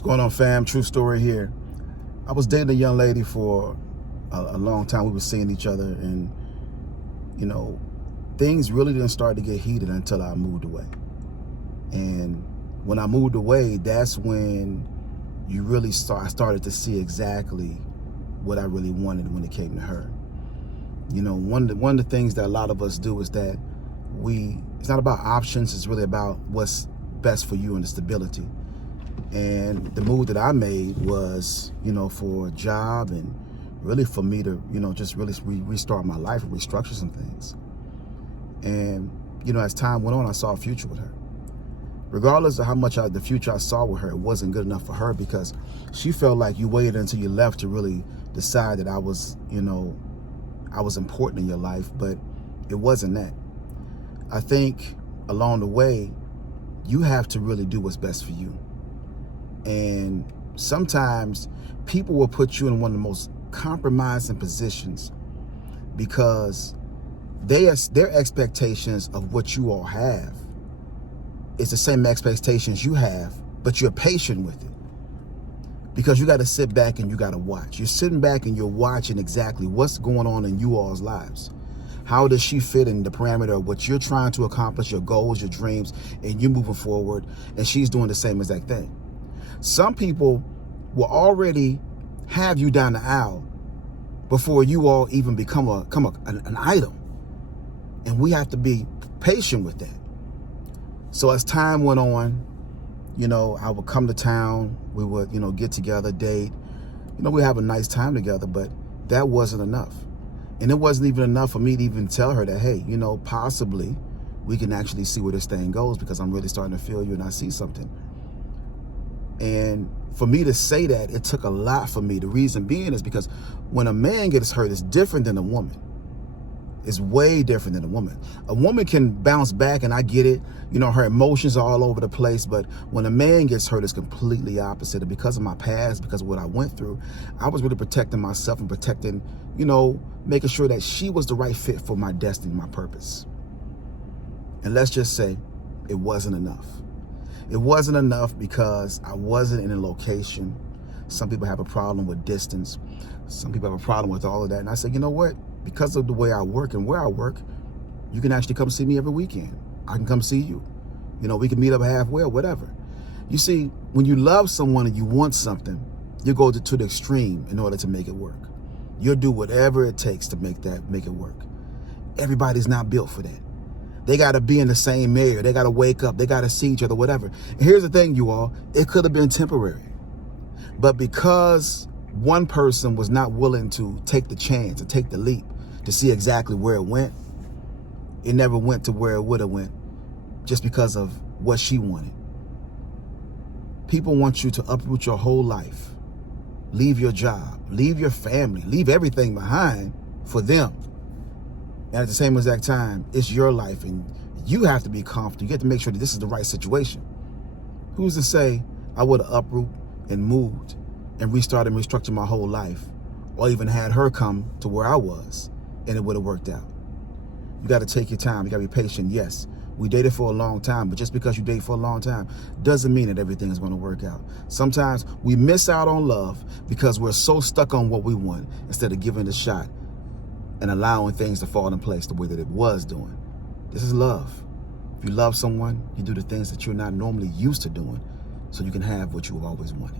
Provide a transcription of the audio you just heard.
What's going on, fam? True story here. I was dating a young lady for a long time. We were seeing each other, and things really didn't start to get heated until I moved away. And when I moved away, that's when I started to see exactly what I really wanted when it came to her. One of the things that a lot of us do is that it's not about options, it's really about what's best for you and the stability. And the move that I made was, for a job and really for me to, just really restart my life and restructure some things. And, as time went on, I saw a future with her. Regardless of how much the future I saw with her, it wasn't good enough for her because she felt like you waited until you left to really decide that I was important in your life, but it wasn't that. I think along the way, you have to really do what's best for you. And sometimes people will put you in one of the most compromising positions because their expectations of what you all have is the same expectations you have, but you're patient with it because you got to sit back and you got to watch. You're sitting back and you're watching exactly what's going on in you all's lives. How does she fit in the parameter of what you're trying to accomplish, your goals, your dreams, and you're moving forward, and she's doing the same exact thing. Some people will already have you down the aisle before you all even become an item. And we have to be patient with that. So as time went on, I would come to town, we would, get together, date, we have a nice time together, but that wasn't enough. And it wasn't even enough for me to even tell her that, hey, possibly we can actually see where this thing goes because I'm really starting to feel you and I see something. And for me to say that, it took a lot for me. The reason being is because when a man gets hurt, it's different than a woman. It's way different than a woman. A woman can bounce back, and I get it. Her emotions are all over the place. But when a man gets hurt, it's completely opposite. And because of my past, because of what I went through, I was really protecting myself and protecting, making sure that she was the right fit for my destiny, my purpose. And let's just say it wasn't enough. It wasn't enough because I wasn't in a location. Some people have a problem with distance. Some people have a problem with all of that. And I said, you know what? Because of the way I work and where I work, you can actually come see me every weekend. I can come see you. We can meet up halfway or whatever. You see, when you love someone and you want something, you go to the extreme in order to make it work. You'll do whatever it takes to make it work. Everybody's not built for that. They got to be in the same area. They got to wake up. They got to see each other, whatever. And here's the thing, you all. It could have been temporary. But because one person was not willing to take the chance, to take the leap, to see exactly where it went, it never went to where it would have went just because of what she wanted. People want you to uproot your whole life, leave your job, leave your family, leave everything behind for them. And at the same exact time, it's your life and you have to be confident. You have to make sure that this is the right situation. Who's to say I would have uprooted and moved and restarted and restructured my whole life, or even had her come to where I was and it would have worked out? You got to take your time. You got to be patient. Yes, we dated for a long time, but just because you date for a long time doesn't mean that everything is going to work out. Sometimes we miss out on love because we're so stuck on what we want instead of giving it a shot and allowing things to fall in place the way that it was doing. This is love. If you love someone, you do the things that you're not normally used to doing so you can have what you've always wanted.